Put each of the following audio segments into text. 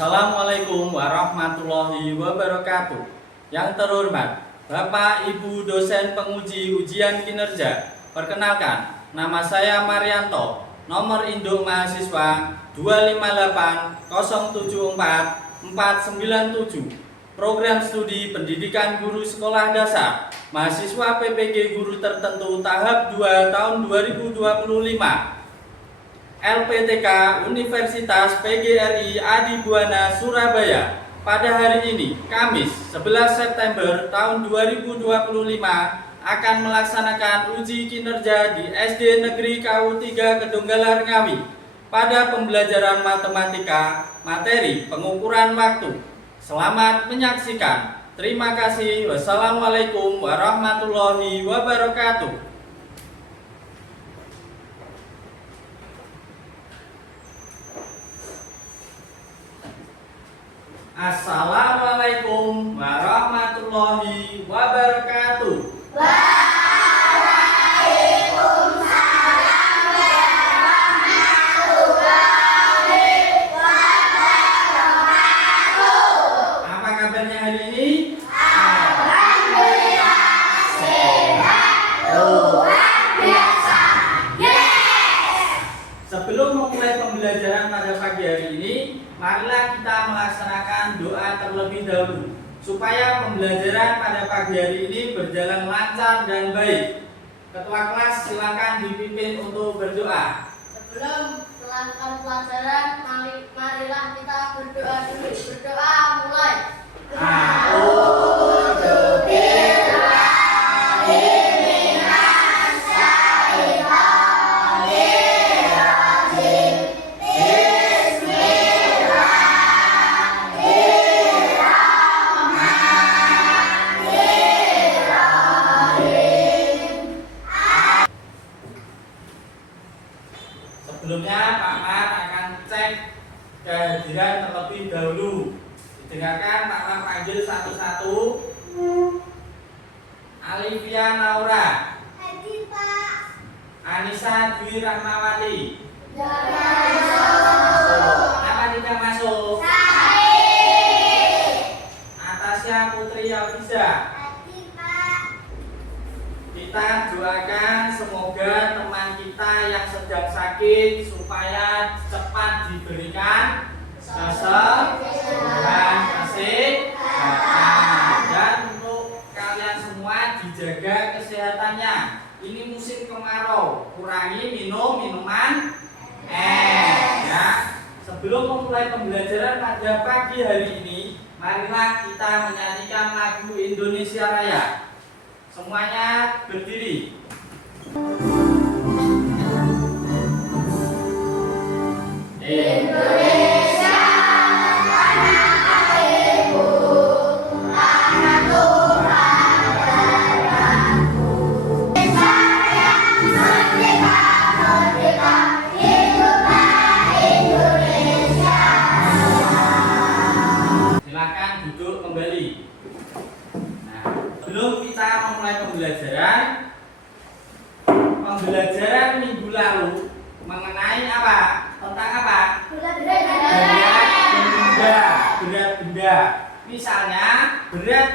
Assalamualaikum warahmatullahi wabarakatuh. Yang terhormat Bapak Ibu dosen penguji ujian kinerja, perkenalkan, nama saya Marianto, nomor induk mahasiswa 258074497, program studi pendidikan guru sekolah dasar, mahasiswa PPG guru tertentu tahap 2 tahun 2025. LPTK Universitas PGRI Adibuana Surabaya pada hari ini, Kamis 11 September tahun 2025 akan melaksanakan uji kinerja di SD Negeri KU 3 Kedunggalar Ngawi pada pembelajaran matematika materi pengukuran waktu. Selamat menyaksikan. Terima kasih. Wassalamualaikum warahmatullahi wabarakatuh. Assalamualaikum warahmatullahi wabarakatuh. Waalaikumsalam warahmatullahi wabarakatuh. Apa kabarnya hari ini? Alhamdulillah sehat luar biasa. Yes. Sebelum memulai pembelajaran pada pagi hari ini, marilah kita melaksanakan doa terlebih dahulu supaya pembelajaran pada pagi hari ini berjalan lancar dan baik. Ketua kelas silakan dipimpin untuk berdoa. Sebelum melakukan pelajaran, marilah kita berdoa dulu. Berdoa mulai. A'udzu billahi minas syaitonir rajim. Sebelumnya Pak Mat akan cek kehadiran terlebih dahulu. Didengarkan Pak Mat panggil satu-satu. Alivia Naura, Hadir Pak. Anissa Dwi Rahmawati. Masuk. Apa tidak masuk? Sahih. Atasya Putri Afiza. Hadir Pak. Kita doakan semoga teman kita yang sedang sakit supaya cepat diberikan kesembuhan, kesehatan. Dan untuk kalian semua dijaga kesehatannya. Ini musim kemarau, kurangi minum minuman ya. Sebelum memulai pembelajaran pada pagi hari ini, marilah kita menyanyikan lagu Indonesia Raya. Semuanya berdiri. Indonesia tanah airku, tanah Tuhan darahku. Indonesia yang merdeka, merdeka, hiduplah Indonesia. Silakan duduk kembali. Nah, sebelum kita memulai pembelajaran minggu lalu mengenai apa? Tentang apa? Berat benda. Misalnya berat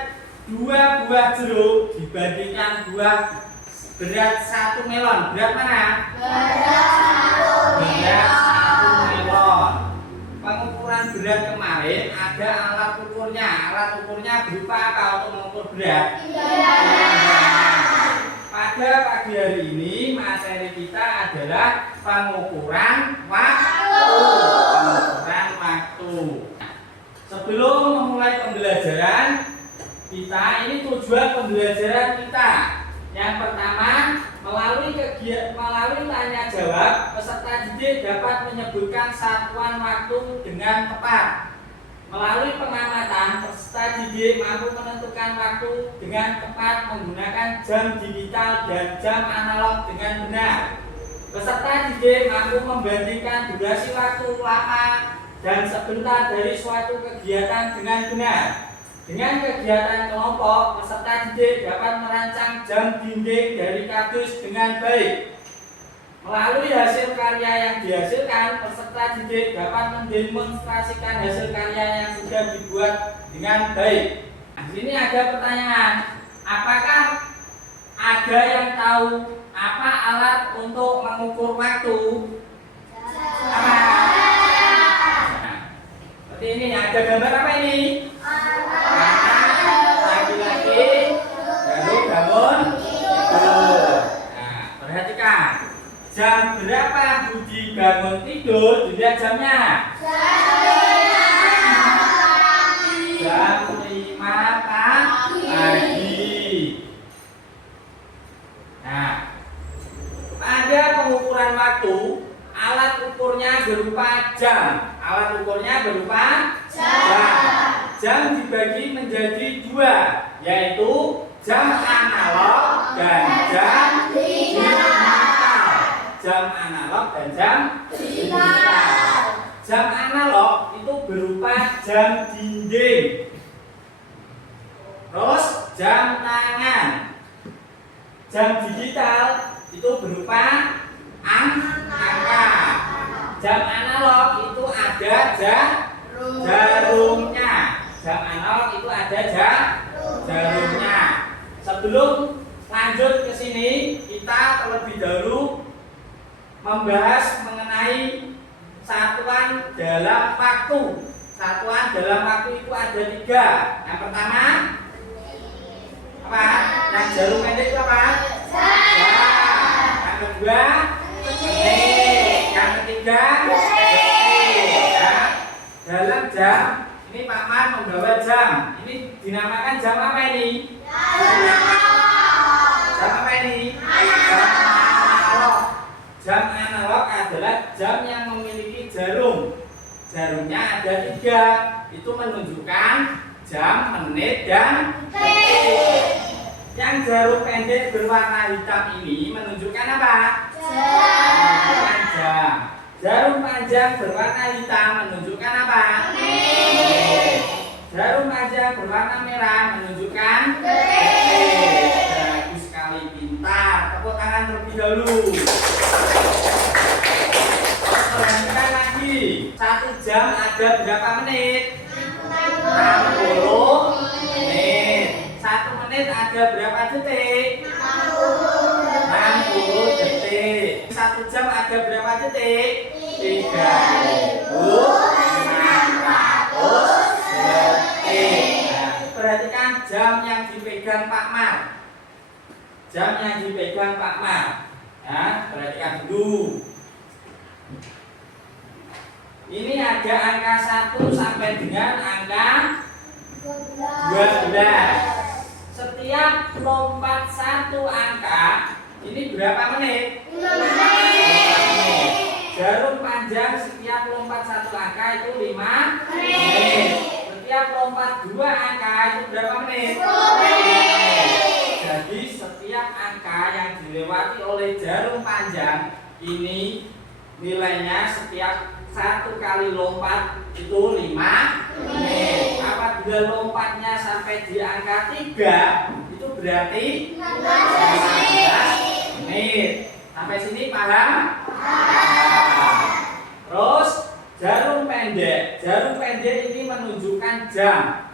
2 buah jeruk dibandingkan berat 1 melon. Berat mana? Berat 1 melon. Pengukuran berat kemarin ada alat ukurnya. Alat ukurnya berupa apa untuk mengukur berat? Pada pagi hari ini materi kita adalah pengukuran waktu. Sebelum memulai pembelajaran kita, ini tujuan pembelajaran kita. Yang pertama, melalui tanya jawab, peserta didik dapat menyebutkan satuan waktu dengan tepat. Melalui pengamatan, peserta didik mampu menentukan waktu dengan tepat menggunakan jam digital dan jam analog dengan benar. Peserta didik mampu membandingkan durasi waktu lama dan sebentar dari suatu kegiatan dengan benar. Dengan kegiatan kelompok, peserta didik dapat merancang jam dinding dari kardus dengan baik. Melalui hasil karya yang dihasilkan, peserta didik dapat mendemonstrasikan hasil karya yang sudah dibuat dengan baik. Di sini ada pertanyaan, apakah ada yang tahu apa alat untuk mengukur waktu? Apa? Nah, seperti ini ada gambar apa ini? Laki-laki baru bangun tidur. Nah, perhatikan. Jam berapa Budi bangun tidur? Dilihat jamnya. Jam 5 pagi. Nah, pada pengukuran waktu, alat ukurnya berupa jam. Alat ukurnya berupa jam. Jam dibagi menjadi dua, yaitu jam analog dan jam digital. Jam analog dan jam digital. Jam analog itu berupa jam dinding. Terus jam tangan. Jam digital itu berupa angka. Jam analog itu ada jarumnya. Jam analog itu ada jarumnya. Sebelum lanjut ke sini, kita terlebih dahulu membahas mengenai satuan dalam waktu. Satuan dalam waktu itu ada 3. Yang pertama apa? Yang jarum pendek itu apa? Jam. Yang kedua menit. Yang ketiga detik. Ya. Dalam jam ini Pak Man membawa jam. Ini dinamakan jam apa ini? Jam apa ini? Jam analog. Jam analog adalah jam yang memiliki jarum. Jarumnya ada 3. Itu menunjukkan jam, menit, dan detik. Yang jarum pendek berwarna hitam ini menunjukkan apa? Menunjukkan jam. Jarum panjang berwarna hitam menunjukkan apa? Menit. Jarum panjang berwarna merah menunjukkan detik. Bagus sekali, pintar. Tepuk tangan terlebih dahulu. Perhatikan lagi, 1 jam ada berapa menit? 60 menit. 1 menit ada berapa detik? 60 detik. 1 jam ada berapa detik? 3.600 detik. Nah, perhatikan jam yang dipegang Pak Mar. Jam yang dipegang Pak Mar. Ya, perhatikan dulu. Ini ada angka 1 sampai dengan angka 12. Setiap lompat 1 angka, ini berapa menit? 5 menit. Jarum panjang setiap lompat 1 angka itu 5 menit. Setiap lompat 2 angka itu berapa menit? 10 menit. Jadi setiap angka yang dilewati oleh jarum panjang ini nilainya setiap 1 kali lompat itu 5 menit. Apabila lompatnya sampai di angka 3, itu berarti 15 menit. Sampai sini paham? Terus jarum pendek. Jarum pendek ini menunjukkan jam.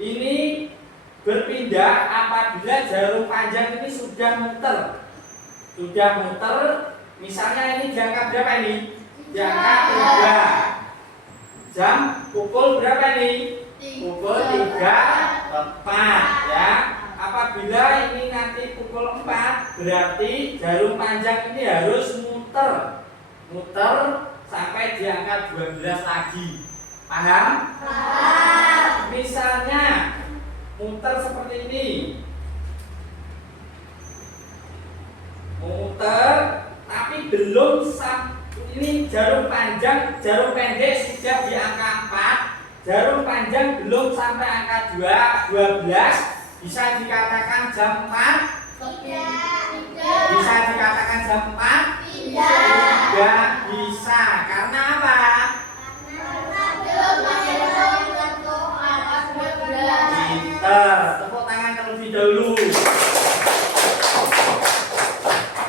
Ini berpindah apabila jarum panjang ini sudah muter. Misalnya ini jangka berapa ini? Jangka 3. Jam pukul berapa ini? Pukul 3 tepat ya. Apabila ini nanti pukul 4, berarti jarum panjang ini harus muter sampai di angka 12 lagi. Paham? Paham. Misalnya muter seperti ini. Muter tapi belum ini jarum pendek sudah di angka 4, jarum panjang belum sampai angka 12, bisa dikatakan jam 4? Tidak. Bisa dikatakan jam 4? Tidak bisa. Karena apa? Pinter. Tepuk tangan terlebih dahulu.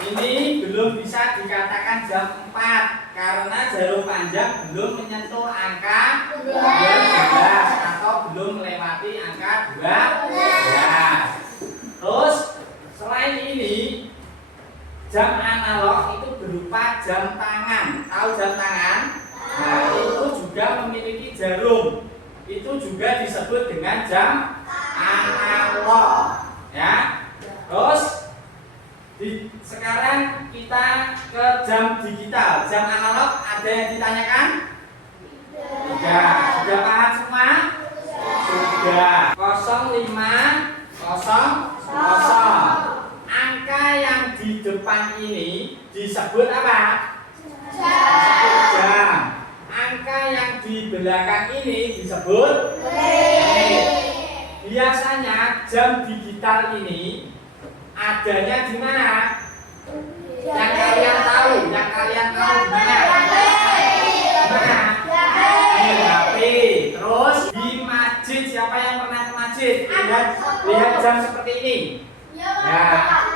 Ini belum belum bisa dikatakan jam 4 karena jarum panjang belum menyentuh angka 12 atau belum melewati angka 12. Terus selain ini jam analog itu berupa jam tangan. Tahu jam tangan? Nah, itu juga memiliki jarum. Itu juga disebut dengan jam analog. Ya. Terus sekarang kita ke jam digital. Jam analog ada yang ditanyakan? Tidak. Sudah paham semua? Sudah. 0500. Angka yang di depan ini disebut apa? Disebut jam. Angka yang di belakang ini disebut menit. Biasanya jam digital ini adanya di mana? Yang kalian tahu di mana? Di HP. Terus di masjid, siapa yang pernah ke masjid? Lihat jam seperti ini. Ya,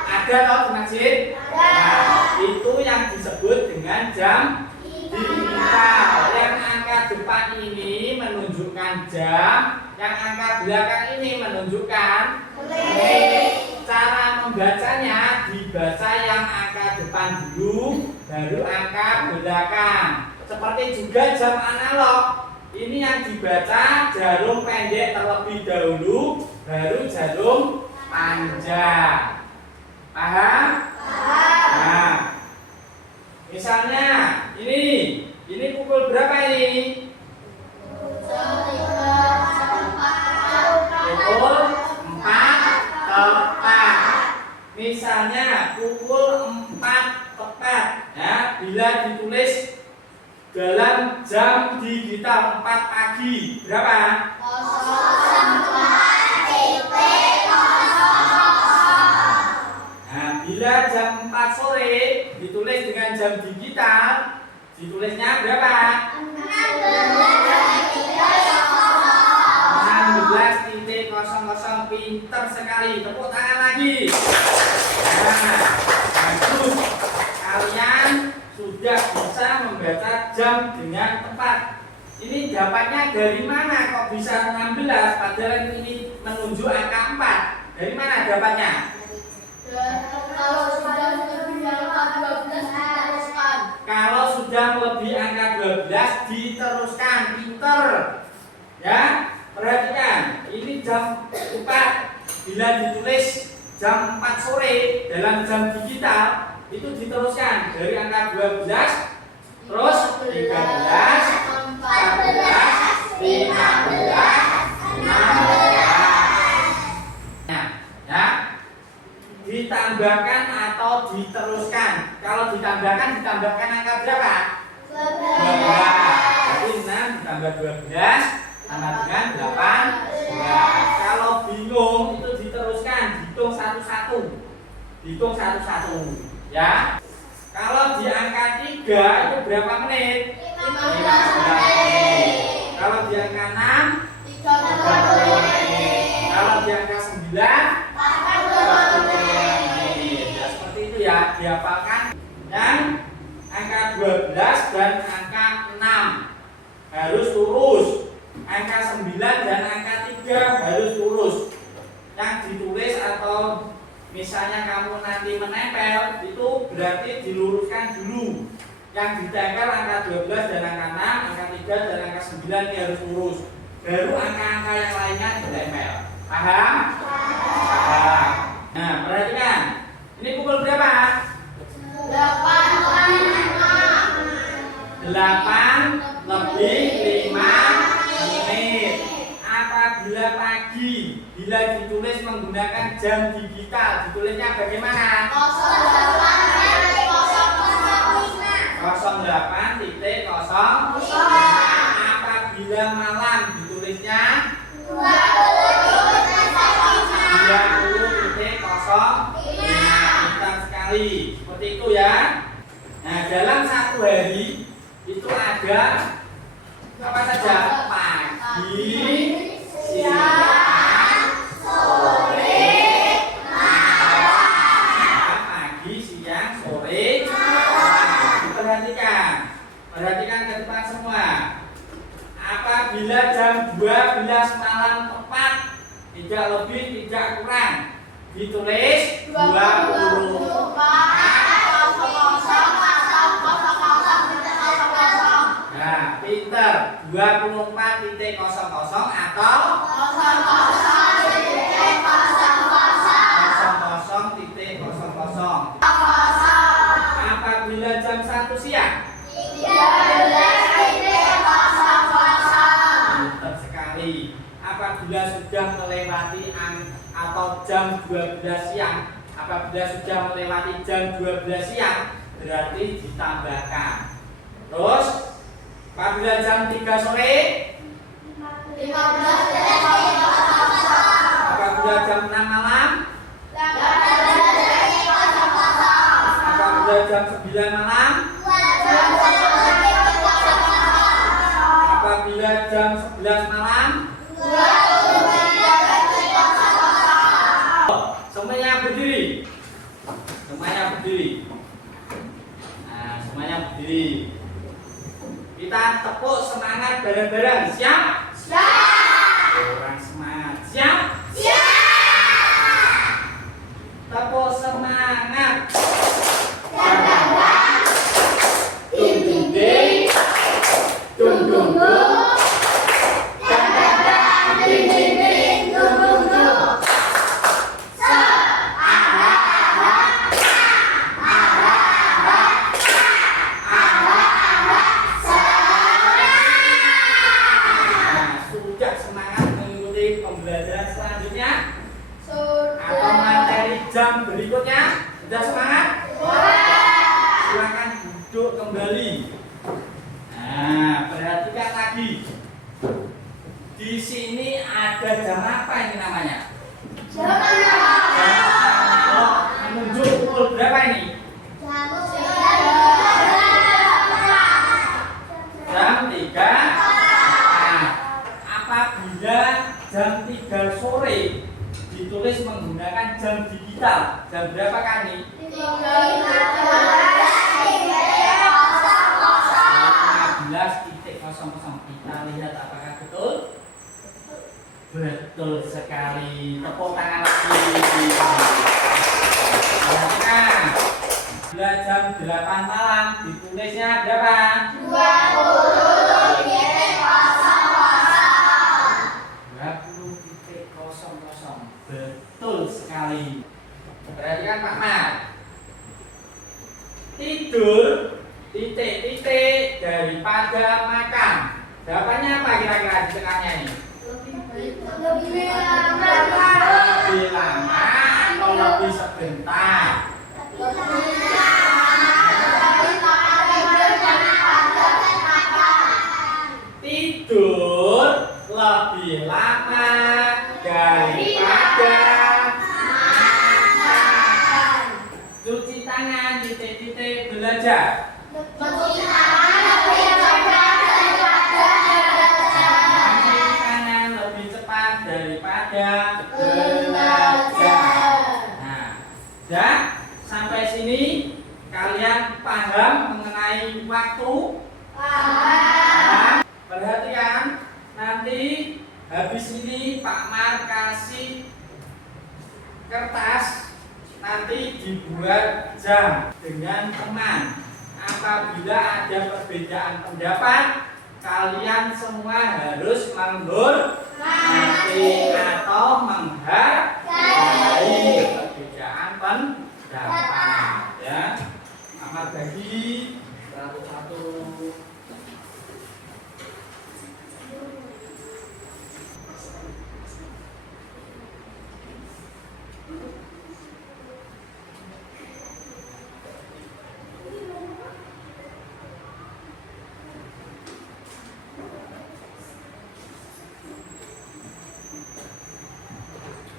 ada toh di masjid? Nah, itu yang disebut dengan jam digital. Yang angka depan ini menunjukkan jam, yang angka belakang ini menunjukkan menit. Cara membacanya dibaca yang angka depan dulu, baru angka belakang. Seperti juga jam analog. Ini yang dibaca jarum pendek terlebih dahulu, baru jarum panjang. Paham? Nah, misalnya ini pukul berapa ini? Pukul 4 tepat. Misalnya pukul 4 tepat, ya, bila ditulis dalam jam digital 4 pagi berapa? Nah, bila jam 4 sore ditulis dengan jam digital, ditulisnya berapa? 16.00. Pinter sekali, tepuk tangan lagi. Nah, bagus. Kalian sudah bisa membaca jam dengan tepat. Ini dapatnya dari mana kok bisa 16 padahal ini menunjuk angka 4? Dari mana dapatnya? Kalau sudah melebihi angka 12 diteruskan. Pinter. Ya, perhatikan. Ini jam 4. Bila ditulis jam 4 sore dalam jam digital itu diteruskan dari angka 12 terus 13, 14, 15, 16. Nah, ya. Ditambahkan atau diteruskan. Kalau ditambahkan angka berapa? 12. Jadi 6 ditambah 12 sama dengan 18. Kalau bingung itu diteruskan, dihitung satu-satu. Dihitung satu-satu, ya. Kalau di angka 3 itu berapa menit? 15 menit. Kalau di angka 6 30 menit. Kalau di angka 9 40 menit. Ya, seperti itu ya, dihafalkan. Yang angka 12 dan angka 6 harus lurus. Angka 9 dan angka 3 harus lurus. Yang ditulis atau misalnya kamu nanti menempel itu berarti diluruskan dulu. Yang ditempel angka 12 dan angka 6, angka 3 dan angka 9 ini harus lurus. Baru angka-angka yang lainnya ditempel. Paham? Paham. Nah, perhatikan. Ini pukul berapa? 8 lebih 5 menit. Apabila pagi, bila ditulis menggunakan jam digital, ditulisnya bagaimana? 08.00. Apabila malam ditulisnya 20.05. Pintar sekali. Seperti itu ya. Nah, dalam satu hari itu ada apa saja? Pagi, siang, sore, malam. Pagi, siang, sore, perhatikan. Perhatikan ke depan semua. Apabila jam 12 malam tepat, tidak lebih, tidak kurang, ditulis 24. Nah, pinter. 24.00 atau 00.00. Apabila jam 1 siang, 13.00. pinter sekali. Apabila sudah melewati atau jam 12 siang, apabila sudah melewati jam 12 siang, berarti ditambahkan. Terus apabila jam 3 sore, 15.00. apabila jam 6 malam, 18.00. apabila jam 9 malam, apabila jam 11 malam. Semuanya berdiri. Semuanya berdiri. Nah, semuanya berdiri. Kita tepuk semangat bareng-bareng. Siap? Orang semangat. Siap? Tepuk semangat. Dung dung ding. Dung dung dung. Sudah semangat mengikuti pembelajaran selanjutnya atau materi jam berikutnya? Sudah semangat? Silakan duduk kembali. Nah, perhatikan lagi. Di sini ada jam apa ini namanya? Oh, menunjuk pukul berapa ini? Jam 3. Nah, apabila jam 3 sore ditulis menggunakan jam digital, jam berapa kan ini? 15.00. Kita lihat apakah betul? Betul sekali. Tepuk tangan lagi. Perhatikan. Bila jam 8 malam ditulisnya berapa? 20.00. Betul sekali. Perhatikan Pak Mat. Tidur titik-titik daripada makan. Jawabannya apa kira-kira di tengahnya ini? Lebih lama atau lebih sebentar? Tidur lebih lama daripada makan. Cuci tangan titik-titik belajar. Cuci tangan lebih cepat daripada belajar. Nah, sudah sampai sini kalian paham mengenai waktu? Paham? Perhatikan, nanti habis ini Pak Mar kasih kertas, nanti dibuat jam dengan teman. Apabila ada perbedaan pendapat, kalian semua harus menghormati atau menghargai perbedaan pendapat. Ya, Ahmad bagi satu-satu.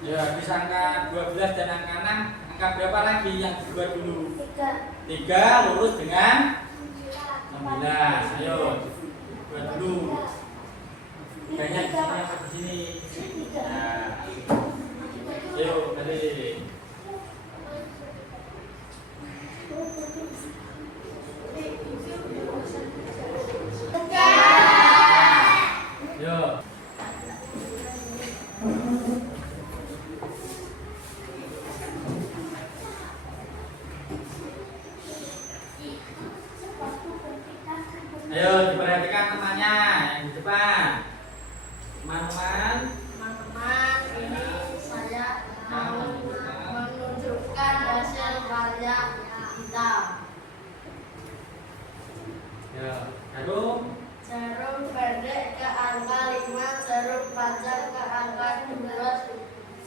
Ya, habis angka 12 dan angka 6, angka berapa lagi yang dibuat dulu? 3 lurus dengan 19. Ayo, buat dulu. Banyak di sini apa di sini? Nah, ayo balik. Ayo diperhatikan temannya yang di depan. Teman-teman. Teman-teman, ini saya mau menunjukkan hasil karya kita. Ya, jarum. Jarum pendek ke angka 5, jarum panjang ke angka 12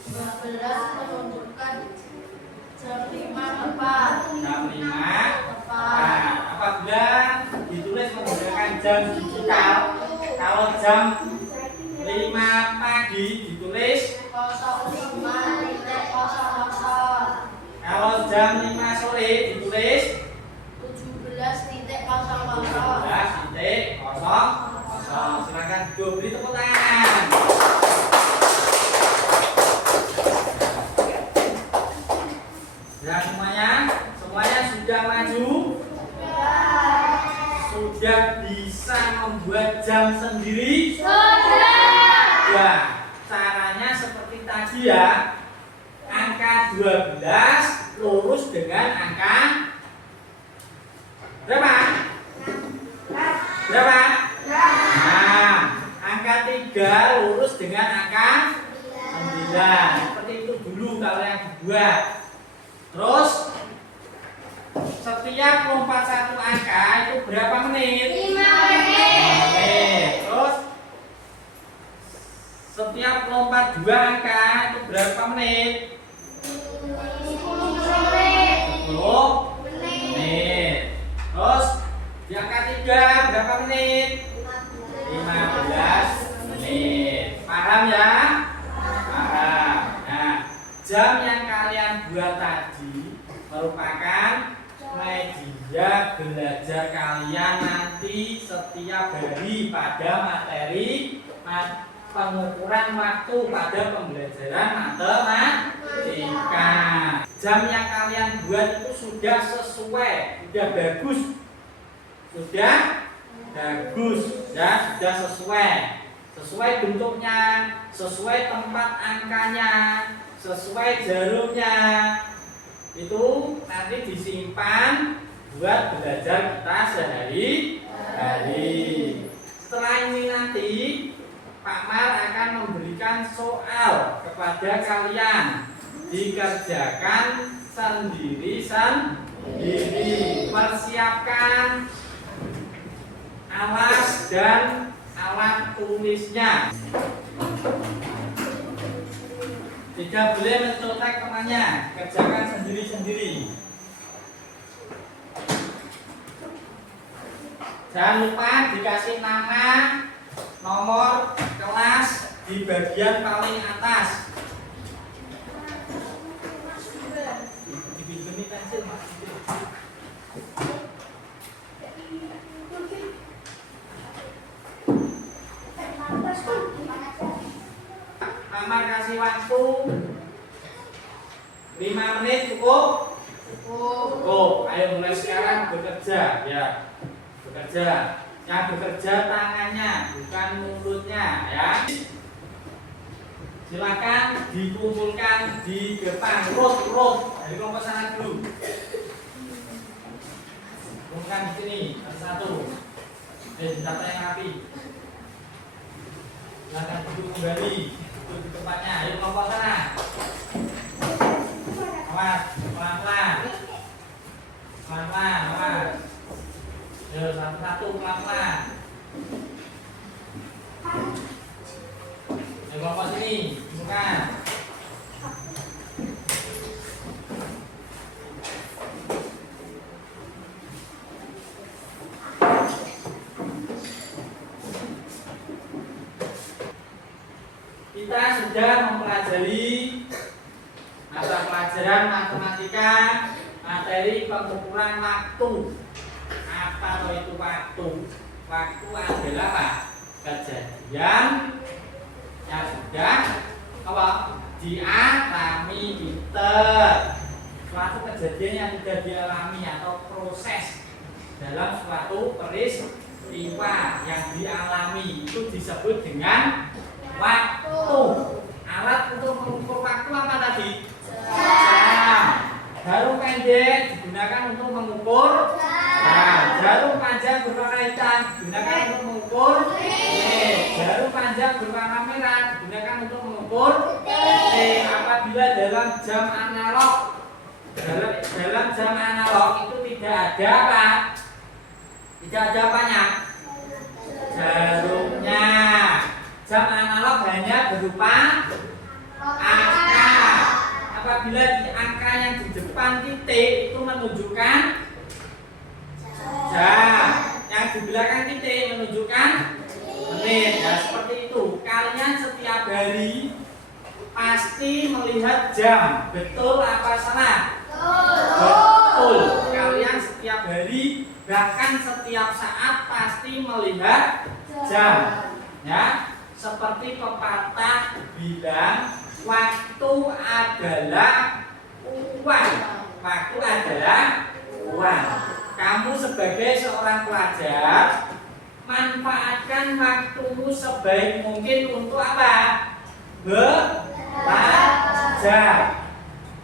menunjukkan jam 5 tepat. Jam 5 Tepat. Nah, apabila ditulis menggunakan jam digital, kalau jam 5 pagi ditulis, 05.00. kalau jam 5 sore ditulis 17.00. 17.00. Silakan beri tepuk tangan. Ya semuanya sudah maju, sudah bisa membuat jam sendiri. Ya, caranya seperti tadi ya. Angka 12 lurus dengan angka berapa? Berapa? Nah, angka 3 lurus dengan angka 9. Seperti itu dulu kalau yang dibuat. Terus setiap lompat satu angka itu berapa menit? 5 menit. Terus setiap lompat 2 angka itu berapa menit? 10 menit. 10 menit. Terus di angka 3 berapa menit? 15 menit. Paham ya? Paham. Nah, jam yang kalian buat tadi merupakan media belajar kalian nanti setiap hari pada materi pengukuran waktu pada pembelajaran matematika. Jam yang kalian buat itu sudah sesuai, sudah bagus. Sudah bagus, ya, sudah sesuai bentuknya, sesuai tempat angkanya, sesuai jarumnya. Itu nanti disimpan buat belajar kita sehari-hari. Setelah ini nanti Pak Mar akan memberikan soal kepada kalian, dikerjakan sendiri-sendiri. Persiapkan alas dan alat tulisnya. Tidak boleh mencontek temannya, kerjakan sendiri-sendiri. Jangan lupa dikasih nama, nomor kelas di bagian paling atas. Dipinjemi pensil Mas. Amar kasih waktu 5 menit cukup? Cukup. Ayo mulai sekarang bekerja ya. Bekerja. Yang bekerja tangannya, bukan mulutnya ya. Silakan dikumpulkan di depan. Urut. Dari kelompok sana dulu. Kumpulkan di sini satu-satu. Data yang rapi. Silakan duduk kembali. Duduk di tempatnya. Ayo kelompok sana. Awas, pelan-pelan. Pelan-pelan, awas. Ayo satu-satu pelan-pelan. Ayo kelompok sini, bukan. Kita sudah mempelajari mata pelajaran matematika, materi pengukuran waktu. Apa itu waktu? Waktu adalah apa? Kejadian yang sudah apa? Dialami kita. Suatu kejadian yang sudah dialami atau proses dalam suatu peristiwa yang dialami itu disebut dengan waktu. Alat untuk mengukur waktu apa tadi? Jam. Jarum pendek digunakan untuk mengukur jam. Jarum panjang berwarna hitam digunakan untuk mengukur titik. Jarum panjang berwarna merah digunakan untuk mengukur titik. Apabila dalam jam analog, dalam jam analog itu tidak ada apa? Tidak ada apanya? Jarumnya. Jam analog hanya berupa angka. Apabila di angka yang di depan titik itu menunjukkan jam, yang di belakang titik menunjukkan menit. Nah, seperti itu. Kalian setiap hari pasti melihat jam. Betul apa salah? Betul. Kalian setiap hari, bahkan setiap saat pasti melihat jam. Ya, seperti pepatah bilang, waktu adalah uang. Waktu adalah uang. Kamu sebagai seorang pelajar, manfaatkan waktumu sebaik mungkin untuk apa? Belajar.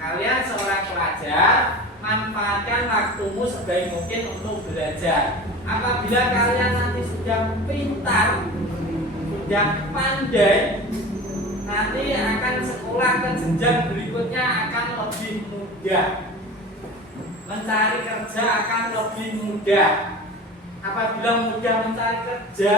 Kalian seorang pelajar, manfaatkan waktumu sebaik mungkin untuk belajar. Apabila kalian nanti sudah pintar, sudah pandai, nanti akan sekolah ke jenjang berikutnya akan lebih mudah. Mencari kerja akan lebih mudah. Apabila mudah mencari kerja,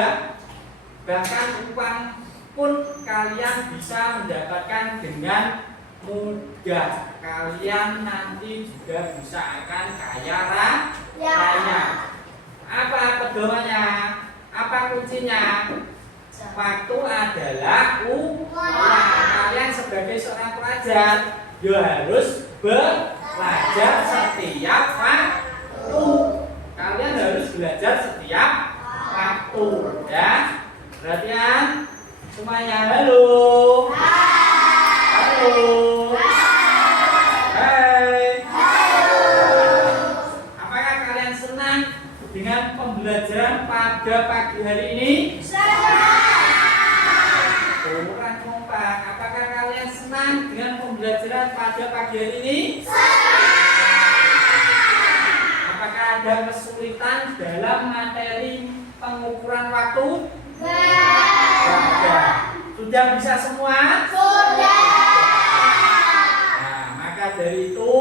bahkan uang pun kalian bisa mendapatkan dengan mudah. Kalian nanti juga bisa akan kaya raya. Apa pedomannya? Apa kuncinya? Waktu adalah uang. Kalian sebagai seorang pelajar, ya harus belajar setiap waktu. Kalian harus belajar setiap waktu, ya. Perhatian semuanya. Halo. Halo. Hai. Apakah kalian senang dengan pembelajaran pada pagi hari ini? Kurang kompak. Apakah kalian senang dengan pembelajaran pada pagi hari ini? Apakah ada kesulitan dalam materi pengukuran waktu? Tidak. Sudah bisa semua? Sudah. Nah, maka dari itu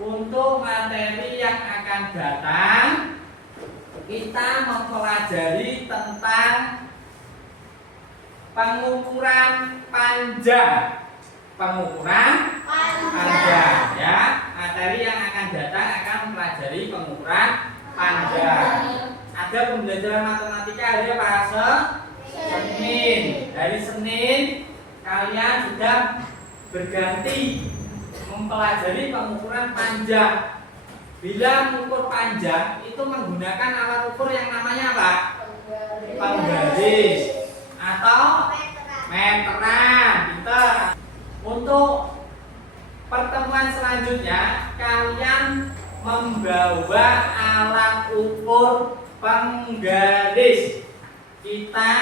untuk materi yang akan datang kita mempelajari tentang pengukuran panjang. Pengukuran panjang, ya. Materi yang akan datang akan mempelajari pengukuran panjang. Ada pembelajaran matematika hari apa? Senin. Dari Senin kalian sudah berganti mempelajari pengukuran panjang. Bila mengukur panjang itu menggunakan alat ukur yang namanya apa? Penggaris atau meteran. Pintar. Untuk pertemuan selanjutnya kalian membawa alat ukur penggaris. Kita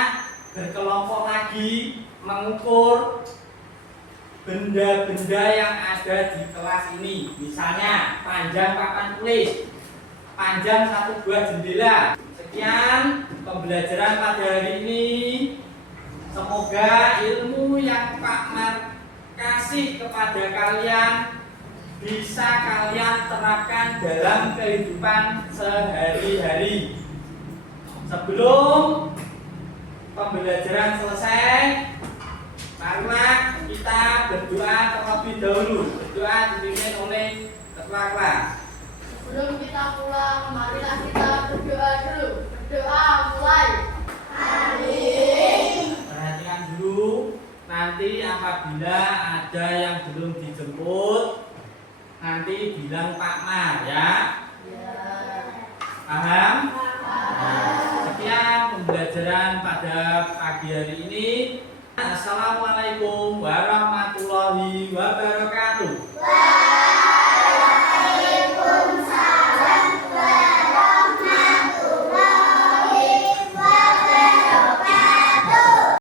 berkelompok lagi mengukur benda-benda yang ada di kelas ini. Misalnya panjang papan tulis, panjang satu buah jendela. Sekian pembelajaran pada hari ini. Semoga ilmu yang Pak Mar kasih kepada kalian bisa kalian terapkan dalam kehidupan sehari-hari. Sebelum pembelajaran selesai, marilah kita berdoa terlebih dahulu. Berdoa dipimpin oleh ketua kelas. Sebelum kita pulang, marilah kita berdoa dulu. Berdoa mulai. Amin. Perhatikan dulu. Nanti apabila ada yang belum dijemput, nanti bilang Pak Mar, ya. Paham? Sekian pembelajaran pada pagi hari ini. Assalamualaikum warahmatullahi wabarakatuh.